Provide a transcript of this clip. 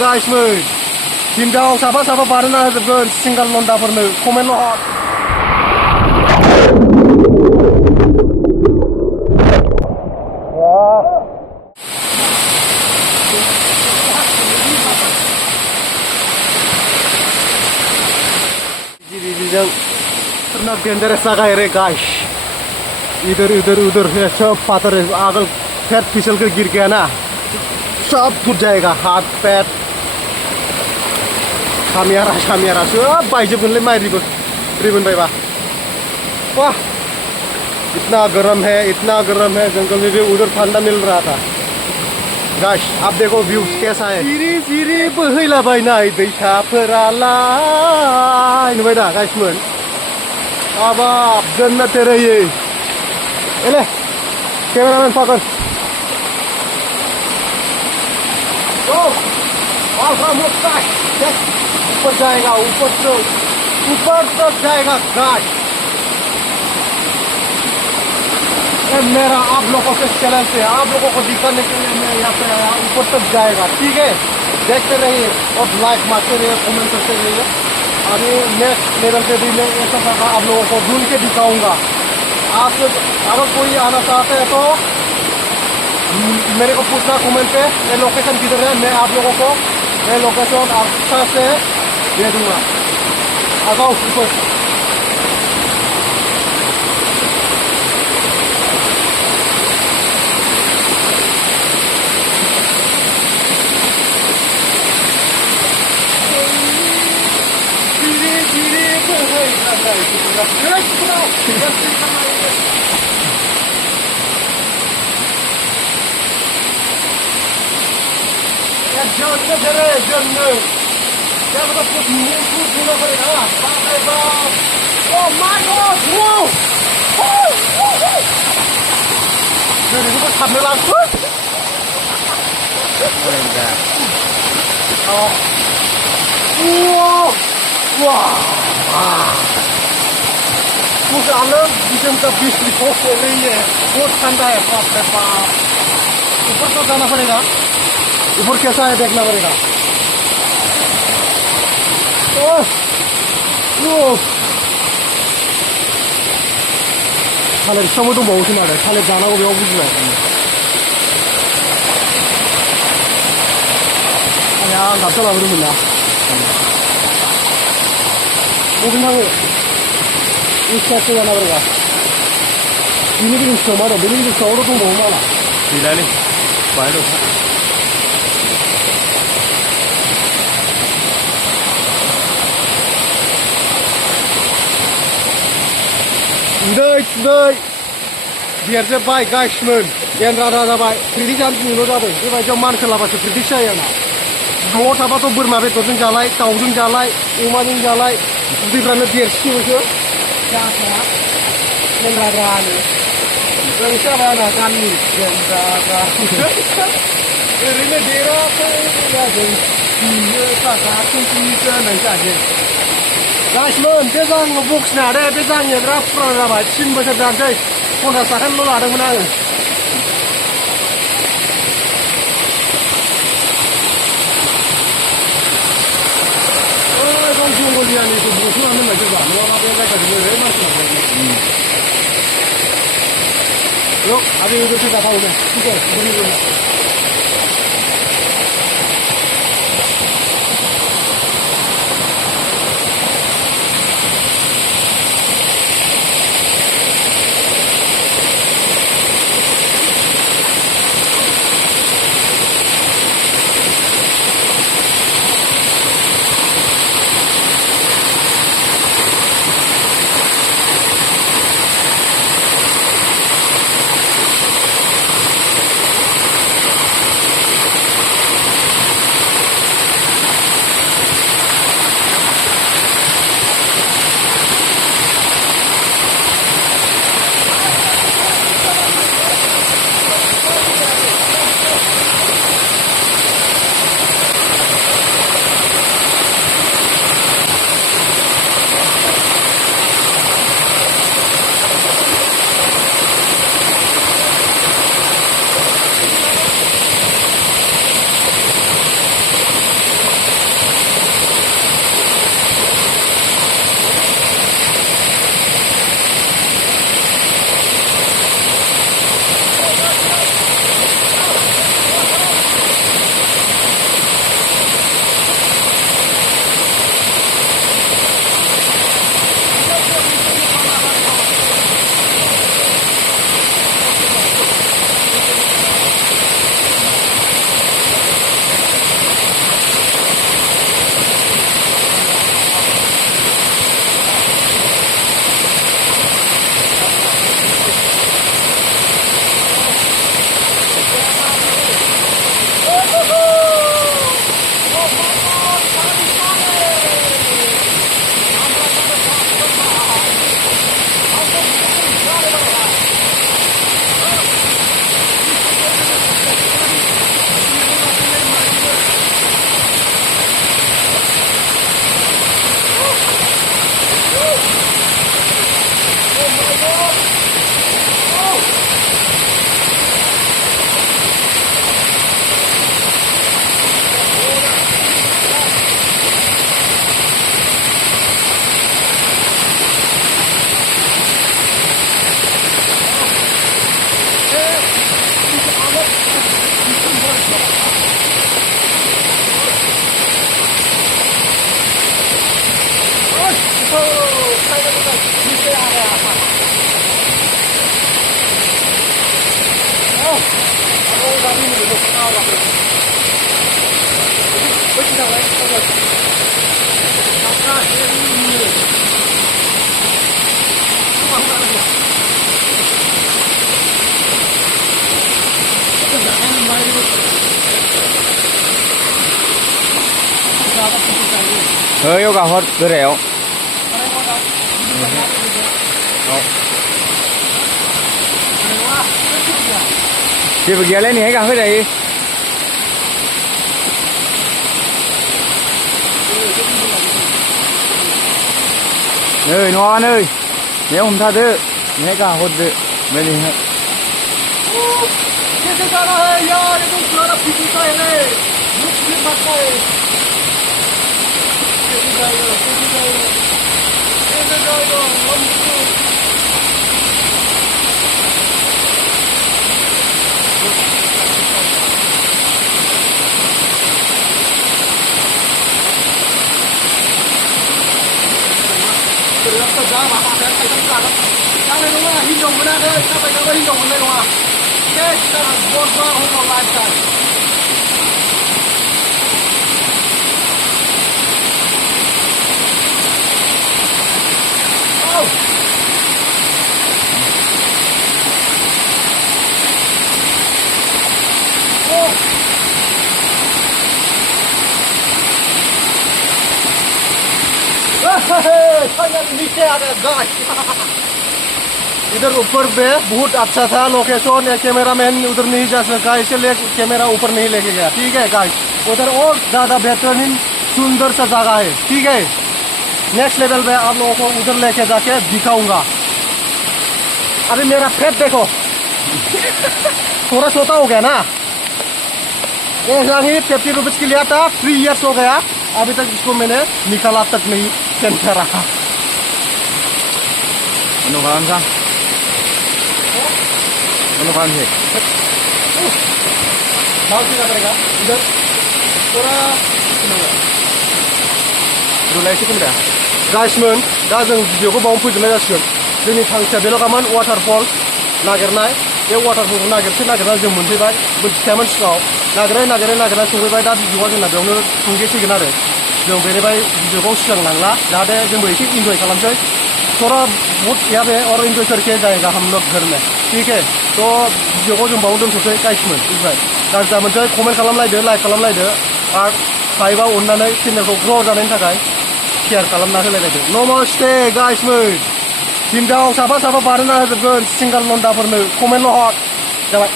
guysमोन हिन्जाव साफा साफा बानायना होजोबगोन सिंगाल लन्दाफोरनो कमेन्टल' हर इतना डेंजरस जगह है रे गाइस इधर इधर उधर सब पाथर है आगल पैर फिसल कर गिर गया ना सब फूट जाएगा हाथ पैर खामियारा सब बाइजोबगोनलै माइ रिबन बायबा वाह इतना गर्म है जंगल में भी उधर ठंडा मिल रहा था गाइस आप देखो व्यूज कैसा है जिरि बोहैलाबायनाय दैसाफोरालाय नुबाय दा गाइसमोन आबाब जन्नत तेरे एले कैमरामैन पकड़ ओ ऊपर जाएगा ऊपर तक जाएगा गाइस मेरा आप लोगों के चैनल से आप लोगों को दिखाने के लिए मैं यहाँ पे आया ऊपर तक जाएगा ठीक है देखते रहिए और लाइक मारते रहिए कमेंट करते रहिए अभी नेक्स्ट लेवल पे भी मैं ऐसा जगह आप लोगों को ढूंढ के दिखाऊंगा आप अगर कोई आना चाहते हैं तो मेरे को पूछना कमेंट पे ये लोकेशन किधर है मैं आप लोगों को ये लोकेशन अच्छा से दे दूंगा आ जाओ ऊपर क्या मतलब कुछ मूव होना पड़ेगा oh my God wow jadi itu sambil langsung oh wow मुझे अलग किस्म का बीच रिपोर्ट हो रही है बहुत ठंडा है बाप रे बाप ऊपर तो जाना पड़ेगा ऊपर कैसा है देखना पड़ेगा थालिर बिफांबो दंबावोसो माथो थालिर जानांगौ बेयाव बुजिबाय आं गाबसा लाबोदोंमोन ना बबेनि थाङो इस्टासो जाना बोरैबा बिनि गिदिं सिङाव मा दं बिनि गिदिं सिङावथ' दंबावो माला गैलालै बाहाय दं उदै देरजोब्बाय गाइसमोन गेन्द्रा जाबाय प्रेक्टिस जानो दिनैल' जादों बेबायदियाव मानखोलाबासो प्रेक्टिस जायो आंना न'आव थाबाथ' बोरमा बेदरजों जालाय दाउजों जालाय अमाजों जालाय उदैफ्रानो देरसिनोसो जाखाया गेन्द्रानो ओरैसो जाबाय आंना गाननि गेन्द्रा ओरैनो देराखै जादों बियो थाखा कुन्टिनिसो होननाय जादों गाइसमोन बे जाङो बक्सना दे बे जाङिया बिराद फुराना जाबाय 3 बोसोर जानोसै 50 थाखानिल' लादोंमोन आङो दं जंगलियानिखौ बस'नानै होननाय सोरबा नङाबा बे जायगाजों ओरै मानसि लांबाय लो अभी उधर से दिखाओ मैं ठीक है उधर ही yêu cả hot cứ đéo chị phải ghé lên này cả cái này ơi Noan ơi nếu không tha thứ nhảy cả hot được bên này कैसे जा रहा है यार ये तो सारा पीछे है रे मुझ से मत है कैसे जाएगा हम रास्ता जा बाबा है कैसे जा रहा क्या ले लूंगा ही जो बना दे क्या बना ही जो बना लूंगा Yes, बहुत बार होगा lifetime. Oh. Oh. नीचे आ गया गाइस इधर ऊपर पे बहुत अच्छा था लोकेशन है कैमरामैन उधर नहीं जा सका इसलिए कैमरा ऊपर नहीं लेके गया ठीक है गाइस उधर और ज्यादा बेहतरीन सुंदर सा जगह है ठीक है नेक्स्ट लेवल पे आप लोगों को उधर लेके जाके दिखाऊंगा अभी मेरा फेट देखो थोड़ा छोटा हो गया ना ये ही 50 रुपीज के लिया था 3 years हो गया अभी तक इसको मैंने निकाला तक नहीं चेंज करा है क्या करेगा इधर थोड़ा गाइसमोन दा जों भिडिअखौ बावनो फोजोबनाय जासिगोन जोंनि थांखिया बेल'खामोन वाटारफल नागिरनाय बे वाटारफलखौ नागिरना जों मोनफैबाय मोनथिखायामोन सिगाङाव नागिरनाय सौफैबाय दा भिडिअआ जोंना बेयावनो थुंगेसिगोन आरो जों बेनिफ्राय भिडिअखौ सिगां लांला जाहाथे जोंबो एसे इन्जय खालामसै थोड़ा बहुत यहाँ पे और इन्जॉय करके जाएगा हम लोग घर में ठीक है तो भिडिअखौ जों बावनो दोनथ'सै गाइसमोन बुजिबाय गाज्रि मोनसै कमेन्ट खालामलायदो लाइक खालामलायदो आरो हायोबा अननानै चेनेलखौ ग्र' जानायनि थाखाय शेयार खालामना होलायलायदो नमस्ते गाइसमोन हिन्जाव साफा बानायना होजोबगोन सिंगाल लन्डाफोरनो कमेन्टल' हर जाबाय